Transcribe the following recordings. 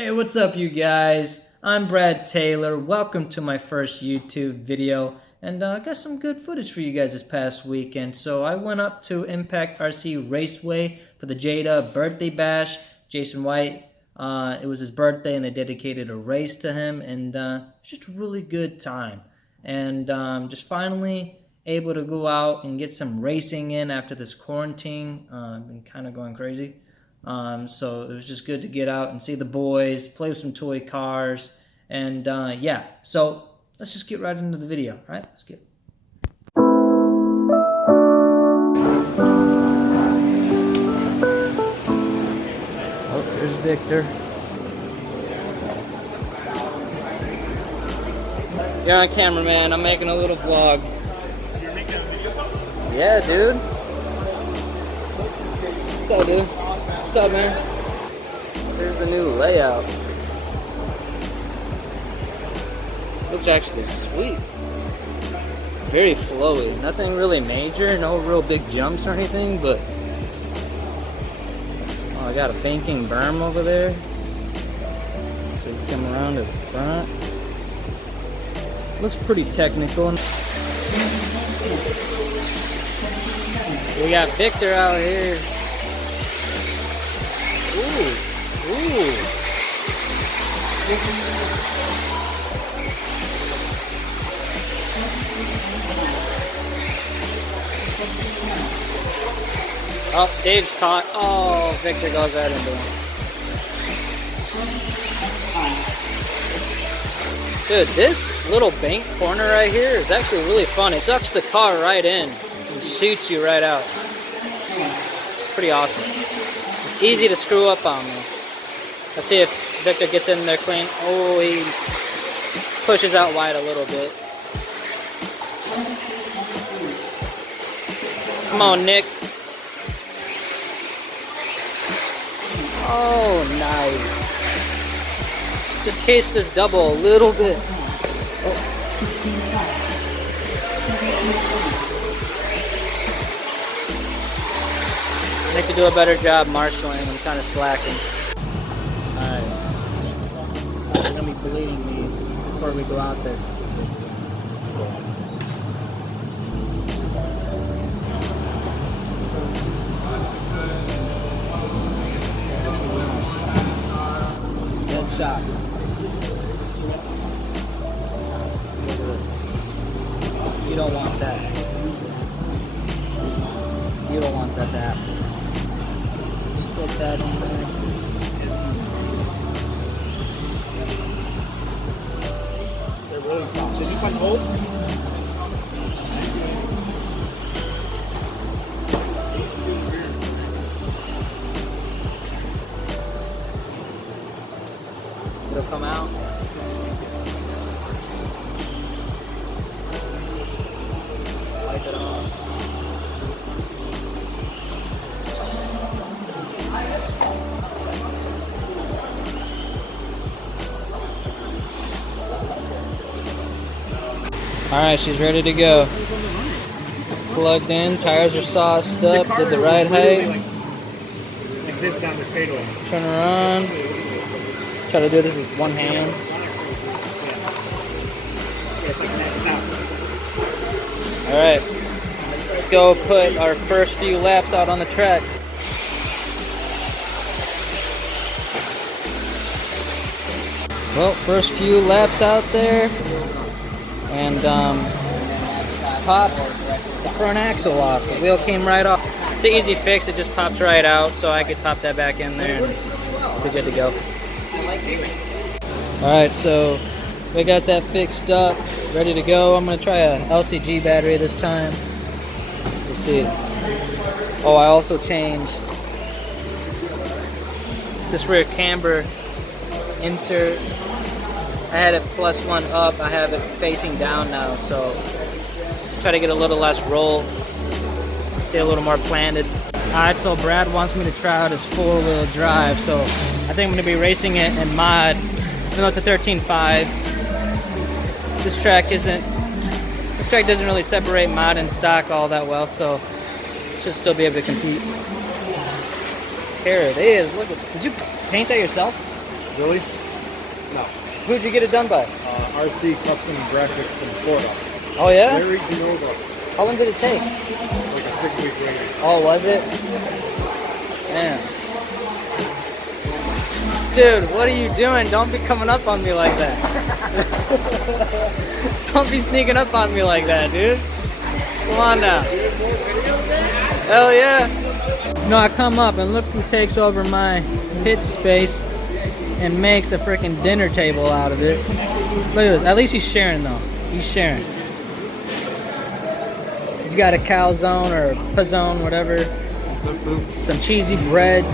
Hey, what's up, you guys? I'm Brad Taylor. Welcome to my first YouTube video, and I got some good footage for you guys this past weekend. So I went up to Impact Rc Raceway for the Jdub Birthday Bash. Jason White, it was his birthday, and they dedicated a race to him, and it was just a really good time. And just finally able to go out and get some racing in after this quarantine. I've been kind of going crazy. So it was just good to get out and see the boys, play with some toy cars, and yeah. So let's just get right into the video. All right, let's get. Oh, there's Victor. You're on camera, man. I'm making a little vlog. You're making a video? Yeah, dude. What's up, dude? What's up, man? Here's the new layout. Looks actually sweet. Very flowy. Nothing really major, no real big jumps or anything, but oh, I got a banking berm over there. So you come around to the front. Looks pretty technical. We got Victor out here. Ooh. Oh, Dave's caught. Oh, Victor goes right into him. Dude, this little bank corner right here is actually really fun. It sucks the car right in and shoots you right out. It's pretty awesome. It's easy to screw up on though. Let's see if Victor gets in there clean. Oh, he pushes out wide a little bit. Come on, Nick. Oh, nice. Just case this double a little bit. Oh. I need to do a better job marshalling. I'm kind of slacking. Alright. We're going to be bleeding these before we go out there. Good shot. Look at this. You don't want that. You don't want that to happen. Stick that in there. They're really soft. Did you find holes? It'll come out. Wipe it off. Alright, she's ready to go. Plugged in, tires are sauced up, did the ride height. Like this down the straightaway. Turn around. Try to do this with one hand. Alright, let's go put our first few laps out on the track. Well, first few laps out there, and popped the front axle off. The wheel came right off. It's an easy fix, it just popped right out, so I could pop that back in there and we're good to go. Alright, so we got that fixed up, ready to go. I'm going to try a LCG battery this time. We'll see. Oh, I also changed this rear camber insert. I had it +1 up, I have it facing down now, so try to get a little less roll, stay a little more planted. Alright, so Brad wants me to try out his 4-wheel drive, so I think I'm going to be racing it in mod, even though it's a 13.5. This track doesn't really separate mod and stock all that well, so should still be able to compete. Here it is. Look at. Did you paint that yourself? Really? No. Who'd you get it done by? RC Custom Graphics in Florida. Oh yeah? Larry Jdub. How long did it take? Like a 6-week waiting. Oh, was it? Damn. Dude, what are you doing? Don't be coming up on me like that. Don't be sneaking up on me like that, dude. Come on now. Hell yeah. No, I come up and look who takes over my pit space and makes a freaking dinner table out of it. Look at this. At least he's sharing though. He's sharing. He's got a calzone or pizzone, whatever. Some cheesy bread.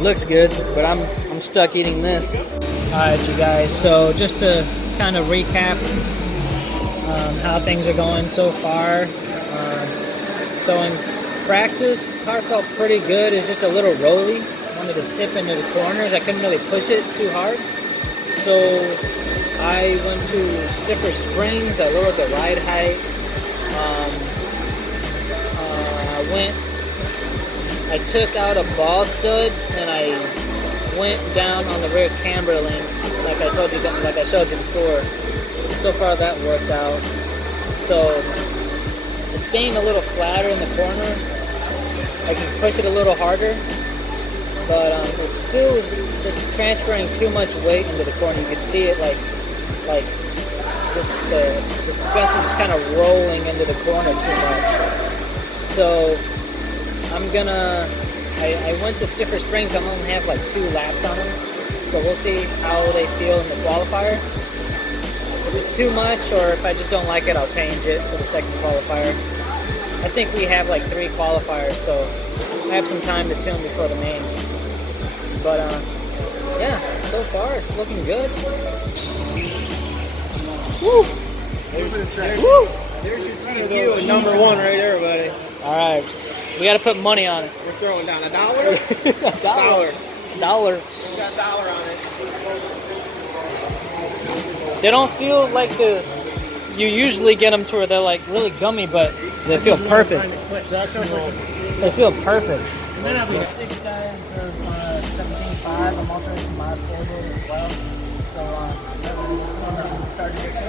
Looks good, but I'm stuck eating this. Alright, you guys, so just to kind of recap how things are going so far. So in practice, car felt pretty good. It was just a little rolly. Wanted to tip into the corners. I couldn't really push it too hard. So I went to stiffer springs. I lowered the ride height. I took out a ball stud and I went down on the rear camber link, like I told you, like I showed you before. So far that worked out. So it's staying a little flatter in the corner. I can push it a little harder, but it still is just transferring too much weight into the corner. You can see it like just the suspension just kind of rolling into the corner too much. So I went to stiffer springs. I'm gonna have like 2 laps on them, so we'll see how they feel in the qualifier. If it's too much or if I just don't like it, I'll change it for the second qualifier. I think we have like 3 qualifiers, so I have some time to tune before the mains. But yeah, so far it's looking good. Woo! There's your TQ, number 1 right there, buddy. All right, we got to put money on it. We're throwing down $1? $1. $1. We got $1 on it. They don't feel like you usually get them to where they're like really gummy, but they feel perfect. They feel perfect. And then I'll be 6 guys of 17.5. I'm also racing my forward as well. So it's starting to get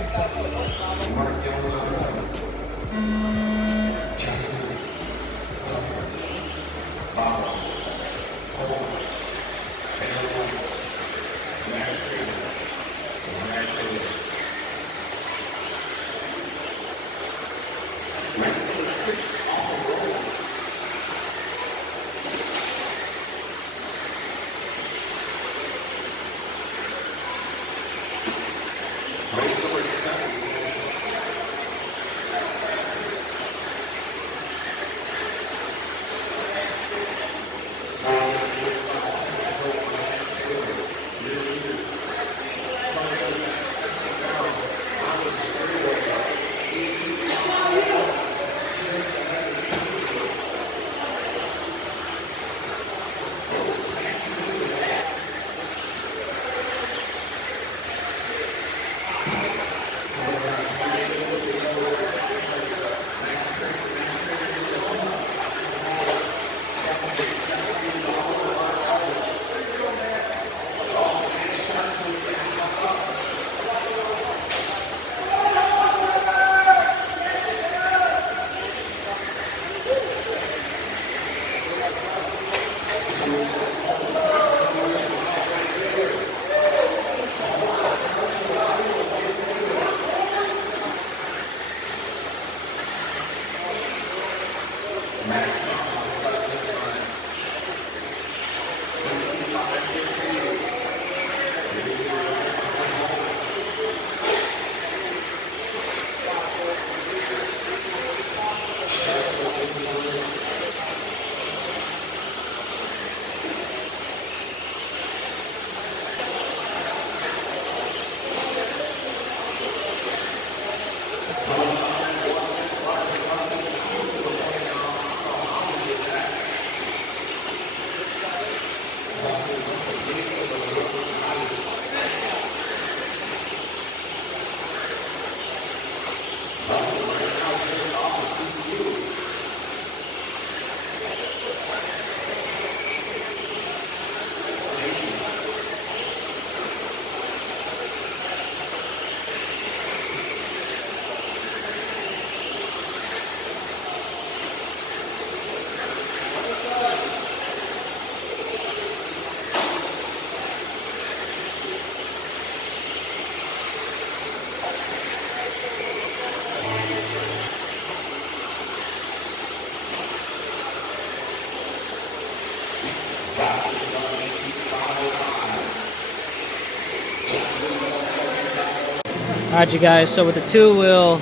Alright, you guys, so with the two wheel,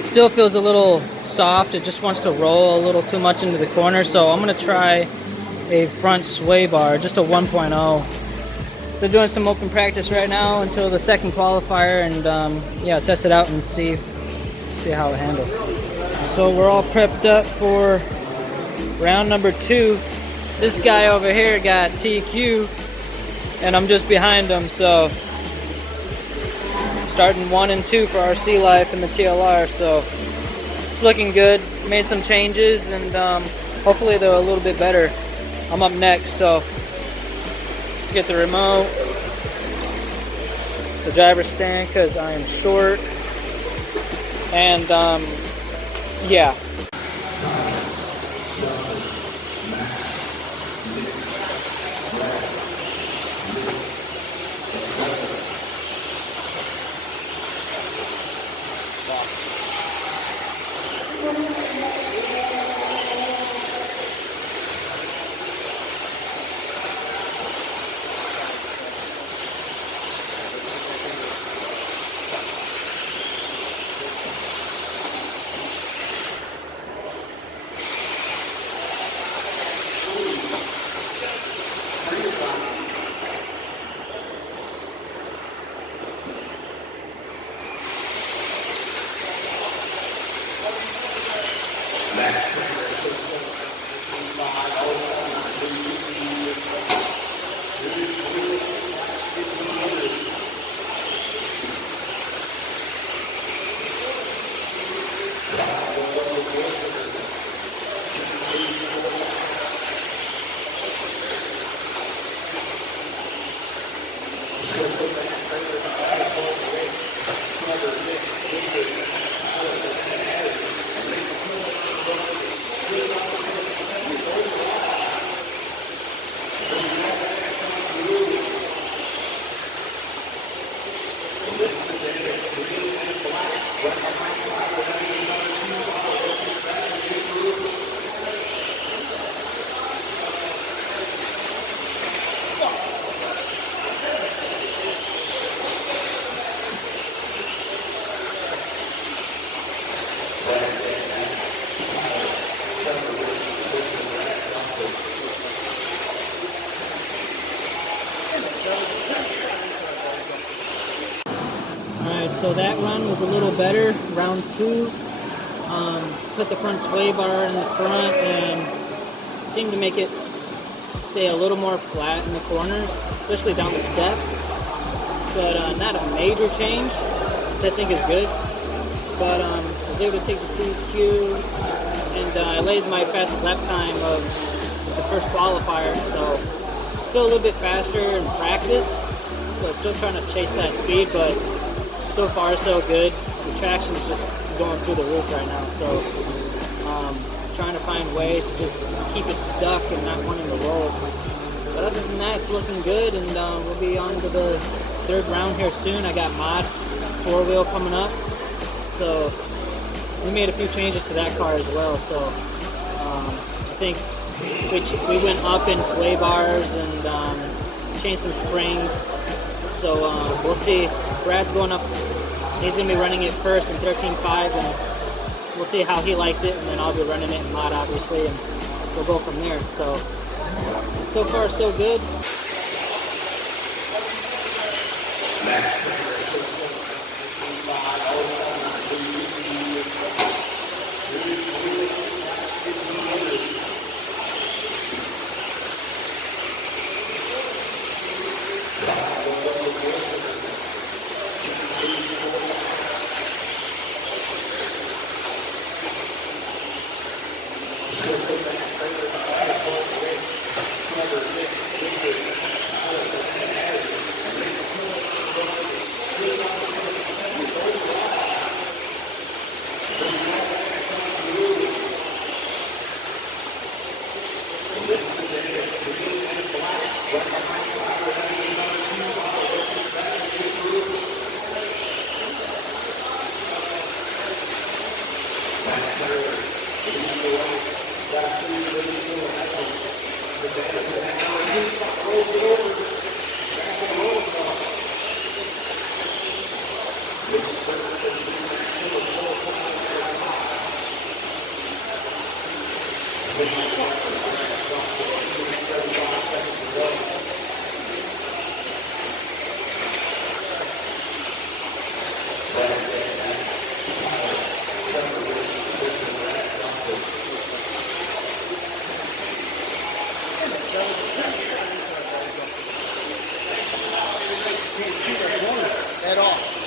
it still feels a little soft. It just wants to roll a little too much into the corner, so I'm going to try a front sway bar, just a 1.0. They're doing some open practice right now until the second qualifier, and yeah, test it out and see how it handles. So we're all prepped up for round number 2. This guy over here got TQ, and I'm just behind him, so starting 1 and 2 for RC Life in the TLR, so it's looking good. Made some changes, and hopefully they're a little bit better. I'm up next, so let's get the remote, the driver's stand, because I am short, and yeah. So that run was a little better. Round 2, put the front sway bar in the front and seemed to make it stay a little more flat in the corners, especially down the steps. But not a major change, which I think is good. But I was able to take the TQ, and I laid my fastest lap time of the first qualifier. So still a little bit faster in practice. So still trying to chase that speed, but so far so good. The traction is just going through the roof right now, so trying to find ways to just keep it stuck and not wanting to roll. But other than that, it's looking good, and we'll be on to the 3rd round here soon. I got mod 4-wheel coming up, so we made a few changes to that car as well. So I think we went up in sway bars and changed some springs. So we'll see. Brad's going up. He's going to be running it first in 13.5, and we'll see how he likes it, and then I'll be running it in mod, obviously, and we'll go from there. So far, so good. Head off.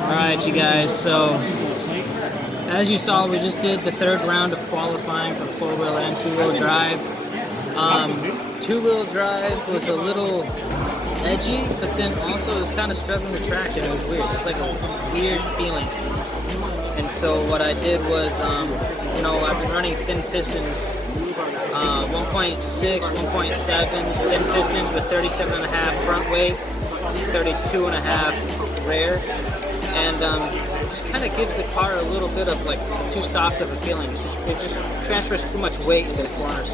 Alright, you guys, so as you saw, we just did the third round of qualifying for 4-wheel and 2-wheel drive. 2-wheel drive was a little edgy, but then also it was kind of struggling the track, and it was weird. It's like a weird feeling. And so what I did was, you know, I've been running thin pistons, 1.6, 1.7 thin pistons with 37.5 front weight, 32.5 rear. And it just kind of gives the car a little bit of like too soft of a feeling. It just transfers too much weight into the corners.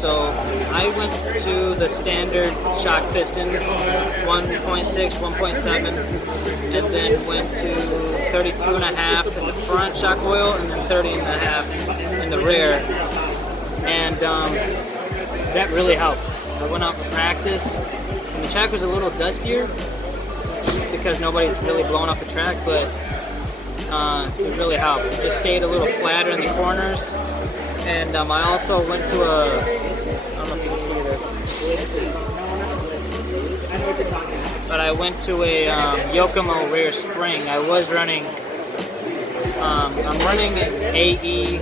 So I went to the standard shock pistons, 1.6, 1.7, and then went to 32.5 in the front shock oil, and then 30.5 in the rear. And that really helped. I went out to practice, and the track was a little dustier, just because nobody's really blowing off the track, but it really helped. It just stayed a little flatter in the corners. And I also went to a, I don't know if you can see this, but I went to a Yokomo rear spring. I was running, I'm running an AE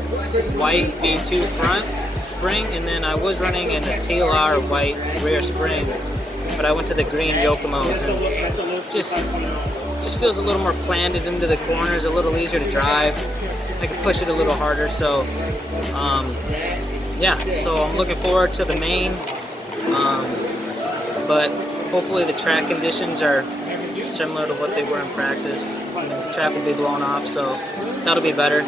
white V2 front spring, and then I was running an TLR white rear spring, but I went to the green Yokomos, and just feels a little more planted into the corners, a little easier to drive. I can push it a little harder, so yeah, so I'm looking forward to the main, but hopefully the track conditions are similar to what they were in practice. The track will be blown off, so that'll be better.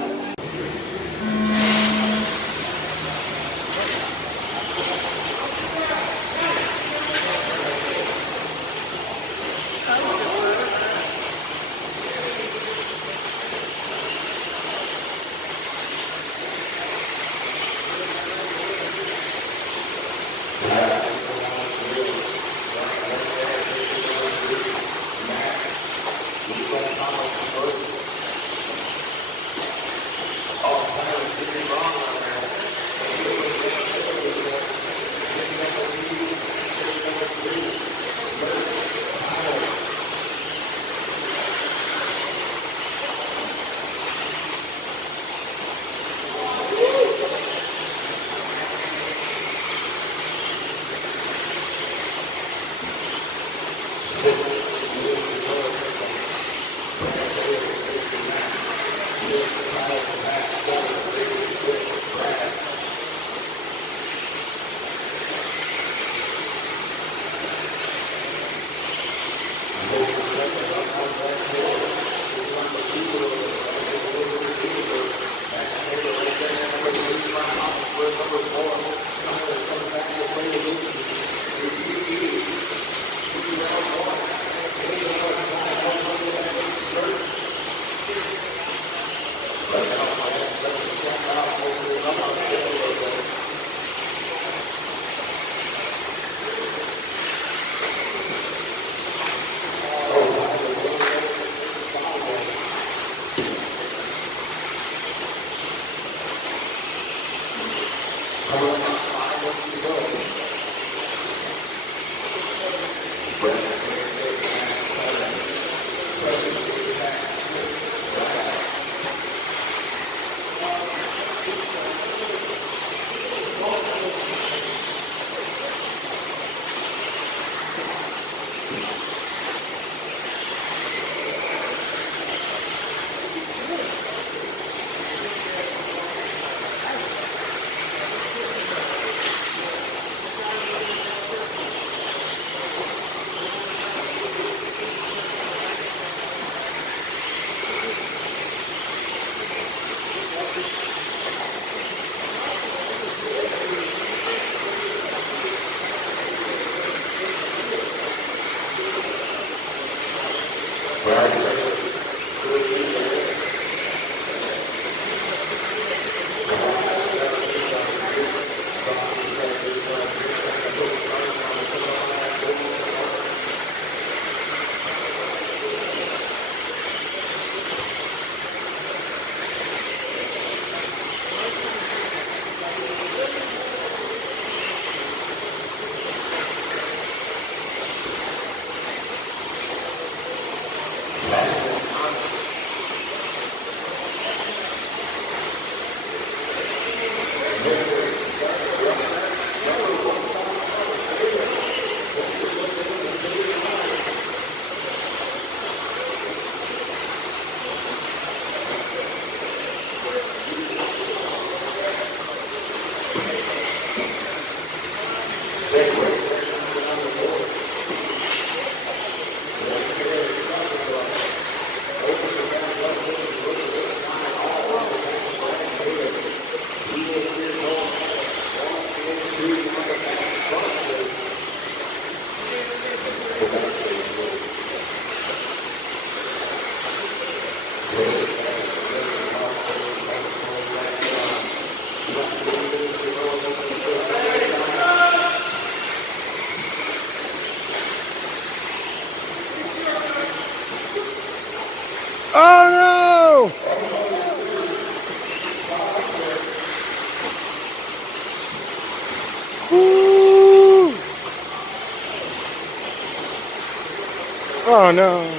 Oh no.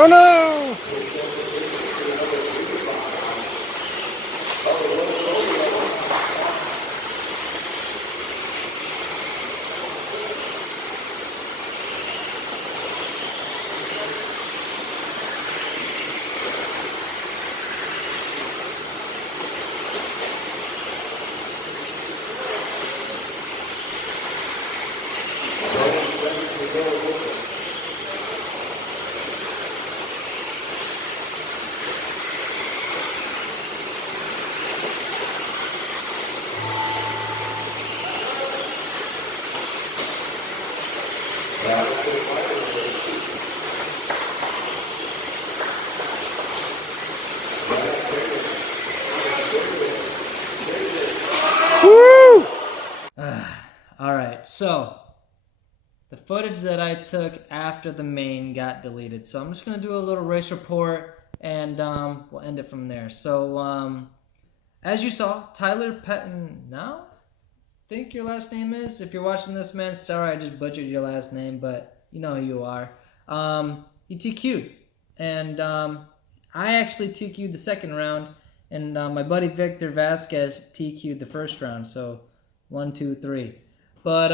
Oh no! Woo! All right, so the footage that I took after the main got deleted. So I'm just going to do a little race report, and we'll end it from there. So as you saw, Tyler Pettin, now I think your last name is. If you're watching this, man, sorry I just butchered your last name, but you know who you are. He TQ'd, and I actually TQ'd the second round, and my buddy Victor Vasquez TQ'd the first round. So 1, 2, 3. But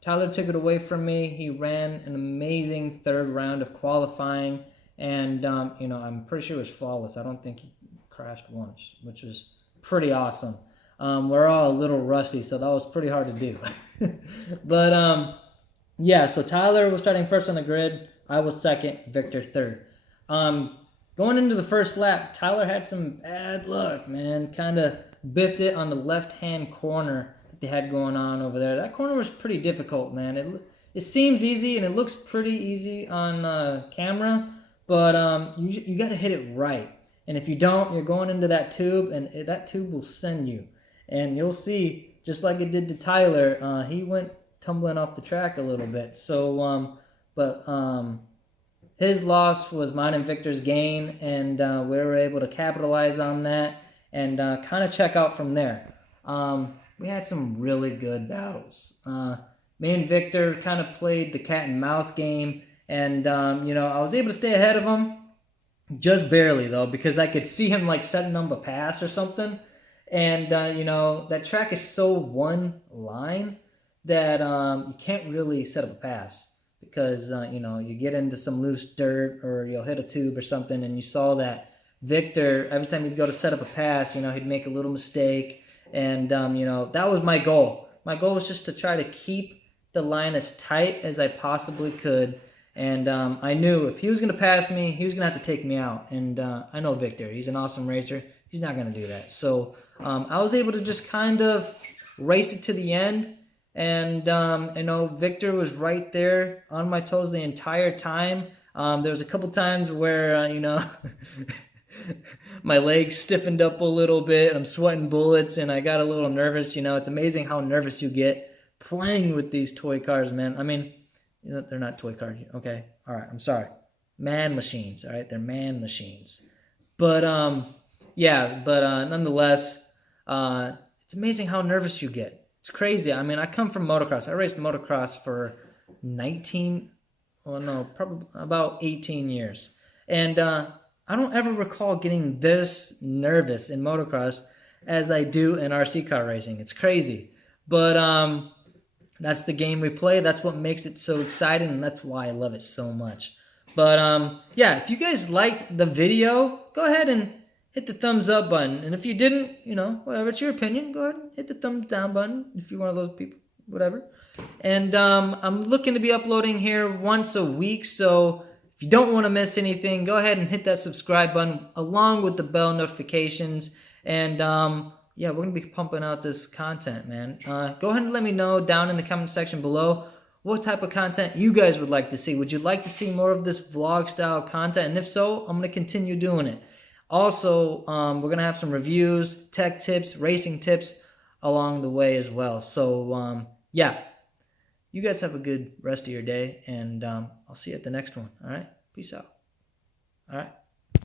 Tyler took it away from me. He ran an amazing third round of qualifying, and I'm pretty sure it was flawless. I don't think he crashed once, which was pretty awesome. We're all a little rusty, so that was pretty hard to do. But yeah, so Tyler was starting first on the grid. I was second, Victor third. Going into the first lap, Tyler had some bad luck, man. Kind of biffed it on the left-hand corner that they had going on over there. That corner was pretty difficult, man. It seems easy, and it looks pretty easy on camera, but you got to hit it right. And if you don't, you're going into that tube, and that tube will send you. And you'll see, just like it did to Tyler, he went tumbling off the track a little bit. So, his loss was mine and Victor's gain, and we were able to capitalize on that and kind of check out from there. We had some really good battles. Me and Victor kind of played the cat and mouse game, and I was able to stay ahead of him, just barely though, because I could see him like setting up a pass or something. And that track is so one line that you can't really set up a pass, because you get into some loose dirt or you'll hit a tube or something. And you saw that Victor, every time he'd go to set up a pass, he'd make a little mistake. And that was my goal. My goal was just to try to keep the line as tight as I possibly could, And I knew if he was going to pass me, he was going to have to take me out. And I know Victor. He's an awesome racer. He's not going to do that. So I was able to just kind of race it to the end. And, Victor was right there on my toes the entire time. There was a couple times where, my legs stiffened up a little bit. I'm sweating bullets, and I got a little nervous. It's amazing how nervous you get playing with these toy cars, man. I mean, they're not toy cars. Okay, all right. I'm sorry. Man machines. All right, they're man machines. But nonetheless, it's amazing how nervous you get. It's crazy. I mean, I come from motocross. I raced motocross for probably about 18 years, and I don't ever recall getting this nervous in motocross as I do in RC car racing. It's crazy. But that's the game we play. That's what makes it so exciting, and that's why I love it so much. But if you guys liked the video, go ahead and hit the thumbs up button. And if you didn't, whatever, it's your opinion. Go ahead and hit the thumbs down button if you're one of those people, whatever. And I'm looking to be uploading here once a week, so if you don't want to miss anything, go ahead and hit that subscribe button along with the bell notifications. And we're going to be pumping out this content, man. Go ahead and let me know down in the comment section below what type of content you guys would like to see. Would you like to see more of this vlog style content? And if so, I'm going to continue doing it. Also, we're going to have some reviews, tech tips, racing tips along the way as well. So, you guys have a good rest of your day, and I'll see you at the next one. All right? Peace out. All right?